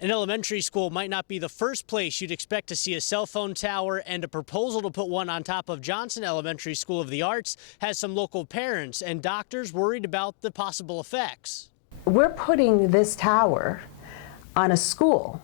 An elementary school might not be the first place you'd expect to see a cell phone tower, and a proposal to put one on top of Johnson Elementary School of the Arts has some local parents and doctors worried about the possible effects. We're putting this tower on a school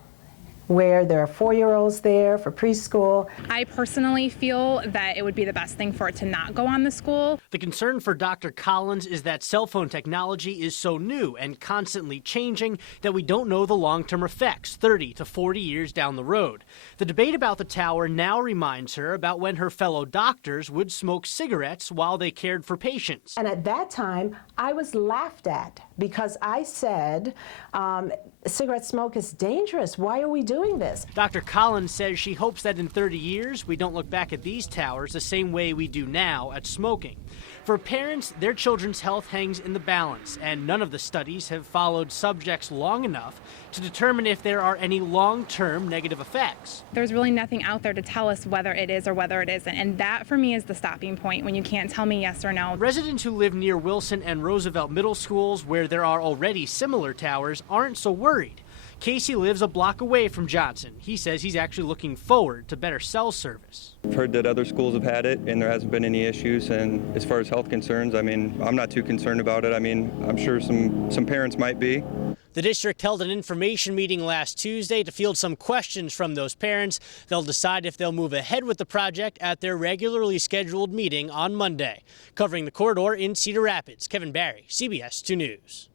where there are 4-year-olds there for preschool. I personally feel that it would be the best thing for it to not go on the school. The concern for Dr. Collins is that cell phone technology is so new and constantly changing that we don't know the long-term effects 30 to 40 years down the road. The debate about the tower now reminds her about when her fellow doctors would smoke cigarettes while they cared for patients. And at that time, I was laughed at because I said, cigarette smoke is dangerous. Why are we doing this? Dr. Collins says she hopes that in 30 years, we don't look back at these towers the same way we do now at smoking. For parents, their children's health hangs in the balance, and none of the studies have followed subjects long enough to determine if there are any long-term negative effects. There's really nothing out there to tell us whether it is or whether it isn't, and that for me is the stopping point when you can't tell me yes or no. Residents who live near Wilson and Roosevelt middle schools, where there are already similar towers, aren't so worried. Casey lives a block away from Johnson. He says he's actually looking forward to better cell service. I've heard that other schools have had it and there hasn't been any issues, and as far as health concerns, I mean, I'm not too concerned about it. I mean, I'm sure some parents might be. The district held an information meeting last Tuesday to field some questions from those parents. They'll decide if they'll move ahead with the project at their regularly scheduled meeting on Monday. Covering the corridor in Cedar Rapids, Kevin Barry, CBS 2 News.